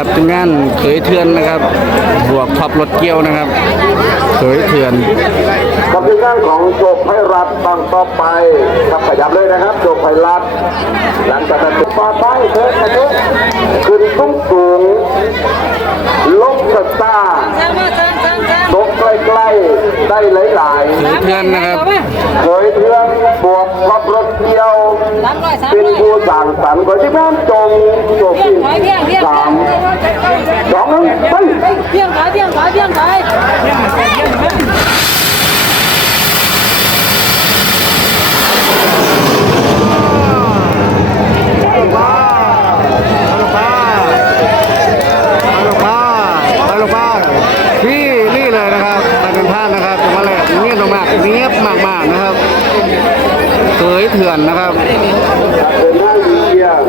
ครับทีมงานเขยเทือนนะครับบวกท็อปรถเกี้ยวนะครับเขยเทือนกับทีมงานของโจบไพรัตตั้งต่อไปครับขยับเลยนะครับโจบไพรัตหลังจากนั้นปาไปเถิดนะเถิดขึ้นสูงสูงลงสตาร์ตกใกล้ๆ ได้หลายเขยเทือนนะครับๆเคยเทืองบวกขับรถเที่ยว เป็นผู้สั่งสรรค์ก็ที่แม่นจงโจบที่สามสองหนึ่งไปเพียงขายเพียงขายเพียงขาย ไปลงป้าไปลงป้านี่นี่เลยนะครับการเดินทางนะครับจังหวัดแรกเงียบมากๆเงียบมากๆนะครับ เขยเถื่อนนะครับเป็นหน้าเยี่ยม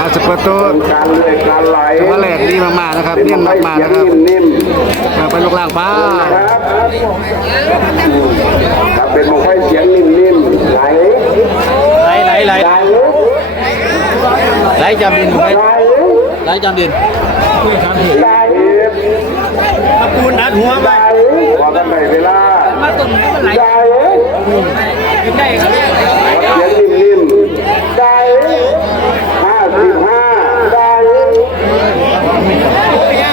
อาสเปอร์โตการเลยการไหลจังหวัดแรกดีมากๆนะครับเงียบมากๆนะครับนิ่มไปลูกล่างป้าๆนะครับครับเป็นมงไฟเสียงนิ่มๆไหลไหลไหลไหลไหลไหลจำดินไหลไหลจำดินไหลตะปูนอัดหัวไหไปลว่ากัน ไหนเวลามาตุ่นมันไหลไหลได้ครับเสียงนิ่มๆไหลห้าสิบห้าไหลเนี่ย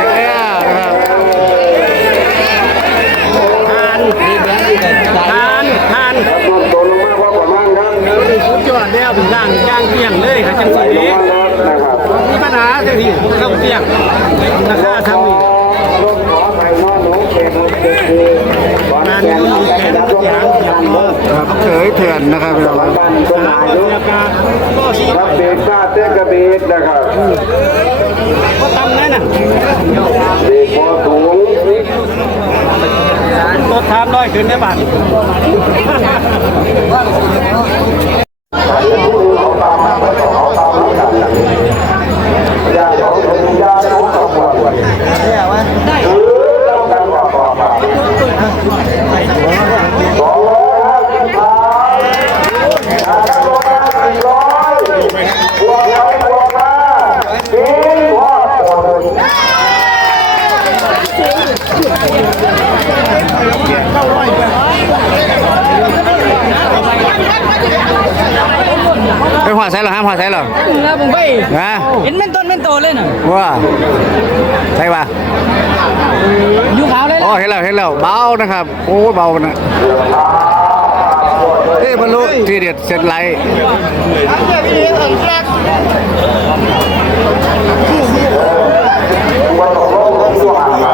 นะครับทานทานทานครับรวมตัวลงมาว่าประมาณครับสุดยอดแล้วถึงล่างย่างเที่ยงเลยค่ะจังไหลสีลงนี้มาแล้วนะครับมีปัญหาเลยพี่เข้าเที่ยงราคาทำอีก รถขอไปนอนหนูเก็บรถเก็บคือก่อนงานแกนี้นมีแขนรับทุรกถอย่างอย่างเบอร์ครับเขยเถื่อนนะครับพี่น้องครับบ้านต้นหาไม้บรด้วยรยากาศก็สีรับเบรกชาติเต้กระเบรกนะครับก็ตำนั่นน่ะเบรกพอสูงรถทานน้อยขึ้นในบ้านเขาตามมาเขาตามมากันยาเขาเป็นยาเขาเขาปวดคือเราการว่าปอดมาสองร้อยห้าสิบบาทสามร้อยห้าสิบร้อยบวกแล้วบวกมาสี่ว่าปวด ไปหัวใส่หรอห้ามหัวใส่หรอแล้วผมไปนะเห็นเป็นต้นเป็นโตเลยน่ะว่าใช่ป่ะอยู่ขาวเลยอ๋อเห็นแล้วเห็นแล้วเบานะครับ โอ้เบานะเอ้ยบรรลุทีเด็ดเสร็จไลท์ วันตกลงของตัวห่างมา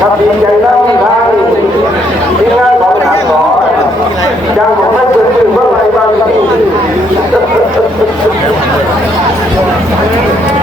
ถ้าดีใจนั่งทางที่งานของทางหมอ ยัง